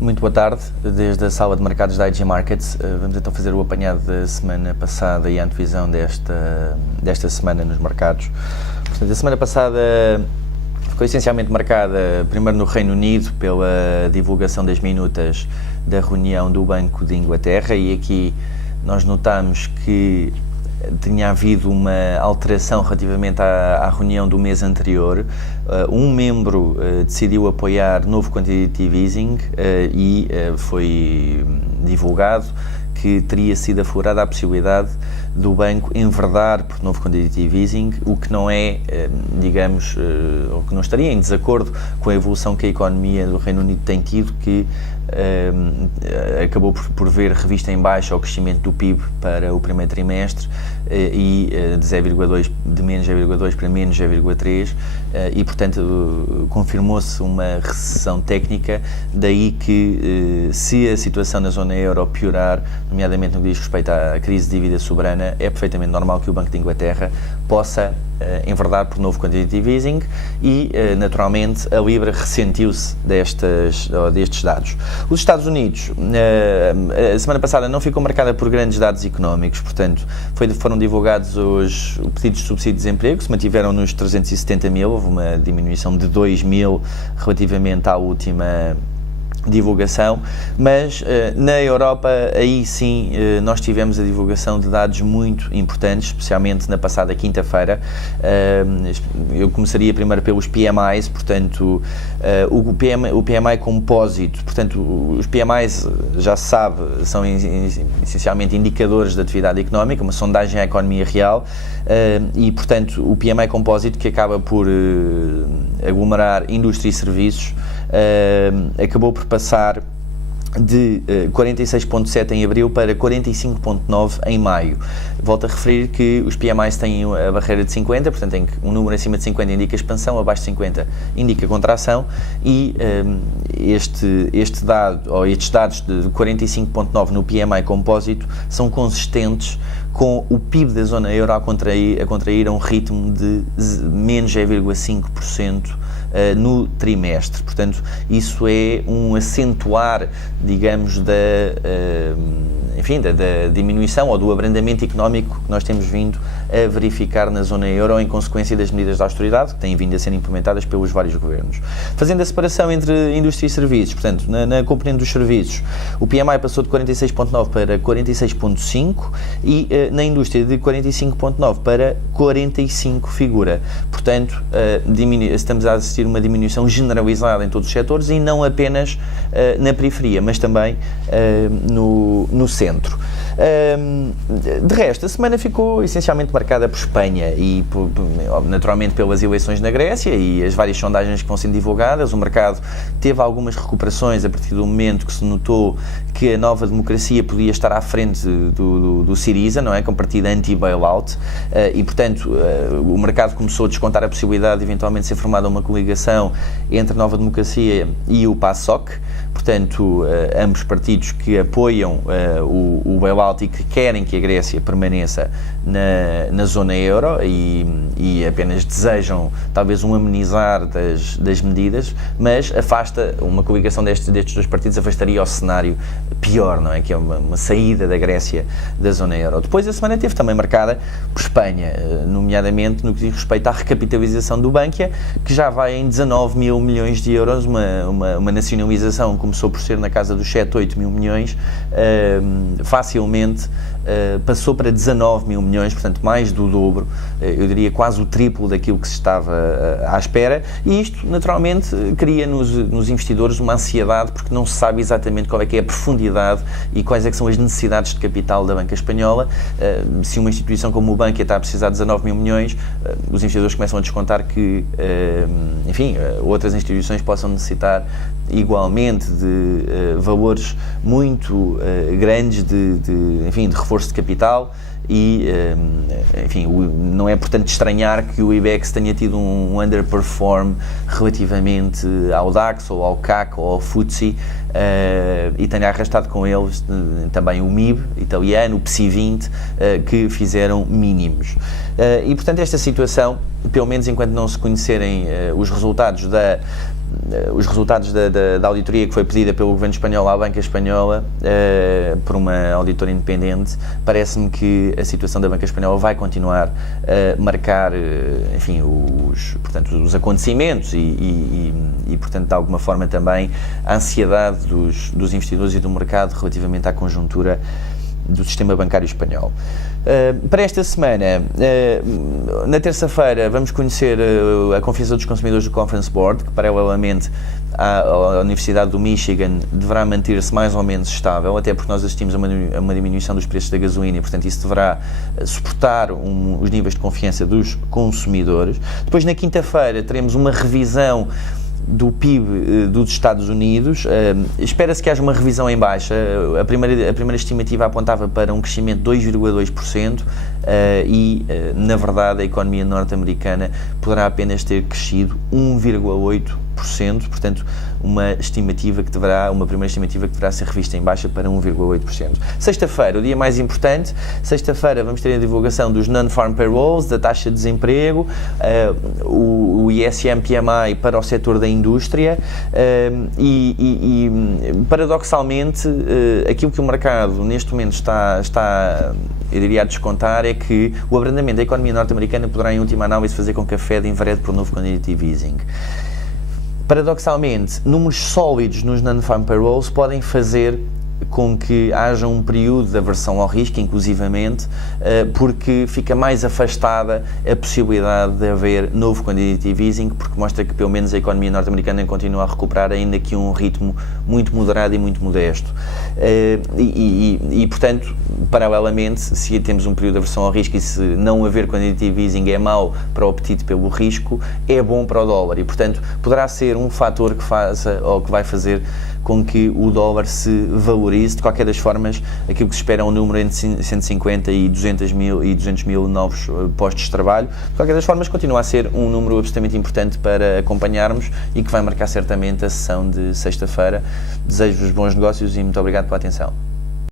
Muito boa tarde, desde a sala de mercados da IG Markets. Vamos então fazer o apanhado da semana passada e a antevisão desta semana nos mercados. Portanto, a semana passada ficou essencialmente marcada, primeiro no Reino Unido, pela divulgação das minutas da reunião do Banco de Inglaterra, e aqui nós notamos que tinha havido uma alteração relativamente à reunião do mês anterior. Um membro decidiu apoiar novo quantitative easing e foi divulgado que teria sido aflorada a possibilidade do banco enverdar por novo quantitative easing, o que não é, digamos, o que não estaria em desacordo com a evolução que a economia do Reino Unido tem tido, que acabou por ver revista em baixa ao crescimento do PIB para o primeiro trimestre e de menos 0,2 para menos 0,3 e, portanto, confirmou-se uma recessão técnica, daí que se a situação na zona euro piorar, nomeadamente no que diz respeito à crise de dívida soberana, é perfeitamente normal que o Banco de Inglaterra possa enverdar por novo quantitative easing e, naturalmente, a Libra ressentiu-se destes dados. Os Estados Unidos, a semana passada não ficou marcada por grandes dados económicos, portanto, foram divulgados os pedidos de subsídio de desemprego, que se mantiveram nos 370 mil, houve uma diminuição de 2 mil relativamente à última divulgação, mas na Europa aí sim nós tivemos a divulgação de dados muito importantes, especialmente na passada quinta-feira. Eu começaria primeiro pelos PMIs, portanto o PMI compósito, portanto os PMIs, já se sabe, são essencialmente indicadores de atividade económica, uma sondagem à economia real, e portanto o PMI compósito, que acaba por aglomerar indústria e serviços, acabou por passar de 46,7 em abril para 45,9 em maio. Volto a referir que os PMIs têm a barreira de 50, portanto em que um número acima de 50 indica expansão, abaixo de 50 indica contração, e estes dados de 45,9 no PMI compósito são consistentes com o PIB da zona euro a contrair a um ritmo de menos 0,5% no trimestre. Portanto, isso é um acentuar, digamos, da diminuição ou do abrandamento económico que nós temos vindo a verificar na zona euro em consequência das medidas de austeridade que têm vindo a ser implementadas pelos vários governos. Fazendo a separação entre indústria e serviços, portanto, na componente dos serviços, o PMI passou de 46,9 para 46,5 e na indústria de 45,9 para 45 figura. Portanto, estamos a assistir uma diminuição generalizada em todos os setores e não apenas na periferia, mas também no centro. De resto, a semana ficou essencialmente marcada por Espanha e, naturalmente, pelas eleições na Grécia e as várias sondagens que vão sendo divulgadas. O mercado teve algumas recuperações a partir do momento que se notou que a Nova Democracia podia estar à frente do Syriza, não é? Com partido anti-bailout, e, portanto, o mercado começou a descontar a possibilidade de eventualmente ser formada uma coligação entre a Nova Democracia e o PASOK, portanto, ambos partidos que apoiam o bailout e que querem que a Grécia permaneça na zona euro e apenas desejam talvez um amenizar das medidas, mas uma coligação destes dois partidos afastaria o cenário pior, não é? Que é uma saída da Grécia da zona euro. Depois a semana teve também marcada por Espanha, nomeadamente no que diz respeito à recapitalização do Bankia, que já vai em 19 mil milhões de euros, uma nacionalização que começou por ser na casa dos 7, 8 mil milhões, facilmente passou para 19 mil milhões, portanto mais do dobro, eu diria quase o triplo daquilo que se estava à espera, e isto naturalmente cria nos investidores uma ansiedade, porque não se sabe exatamente qual é que é a profundidade e quais é que são as necessidades de capital da banca espanhola. Se uma instituição como o Bankia está a precisar de 19 mil milhões, os investidores começam a descontar que, outras instituições possam necessitar igualmente de valores muito grandes de reforço de capital e, não é portanto de estranhar que o IBEX tenha tido um underperform relativamente ao DAX ou ao CAC ou ao FTSE e tenha arrastado com eles também o MIB italiano, o PSI 20, que fizeram mínimos. E portanto esta situação, pelo menos enquanto não se conhecerem os resultados os resultados da auditoria que foi pedida pelo governo espanhol à banca espanhola por uma auditora independente, parece-me que a situação da banca espanhola vai continuar a marcar, enfim, portanto, os acontecimentos e, portanto, de alguma forma também a ansiedade dos investidores e do mercado relativamente à conjuntura do sistema bancário espanhol. Para esta semana, na terça-feira, vamos conhecer a Conferência dos Consumidores do Conference Board, que paralelamente à Universidade do Michigan deverá manter-se mais ou menos estável, até porque nós assistimos a uma diminuição dos preços da gasolina e, portanto, isso deverá suportar os níveis de confiança dos consumidores. Depois, na quinta-feira, teremos uma revisão do PIB dos Estados Unidos. Espera-se que haja uma revisão em baixa. A primeira estimativa apontava para um crescimento de 2,2% e, na verdade, a economia norte-americana poderá apenas ter crescido 1,8%, portanto, uma primeira estimativa que deverá ser revista em baixa para 1,8%. Sexta-feira, o dia mais importante. Sexta-feira vamos ter a divulgação dos Non-Farm Payrolls, da taxa de desemprego, o ISM-PMI para o setor da indústria e paradoxalmente, aquilo que o mercado neste momento está eu diria a descontar é que o abrandamento da economia norte-americana poderá, em última análise, fazer com que a Fed enverede por um novo quantitative easing. Paradoxalmente, números sólidos nos non-farm payrolls podem fazer com que haja um período de aversão ao risco, inclusivamente, porque fica mais afastada a possibilidade de haver novo quantitative easing, porque mostra que pelo menos a economia norte-americana continua a recuperar, ainda que a um ritmo muito moderado e muito modesto. Portanto, paralelamente, se temos um período de aversão ao risco e se não haver quantitative easing é mau para o apetite pelo risco, é bom para o dólar e, portanto, poderá ser um fator que faça ou que vai fazer com que o dólar se valorize. De qualquer das formas, aquilo que se espera é um número entre 150 e 200 mil novos postos de trabalho. De qualquer das formas, continua a ser um número absolutamente importante para acompanharmos e que vai marcar certamente a sessão de sexta-feira. Desejo-vos bons negócios e muito obrigado pela atenção.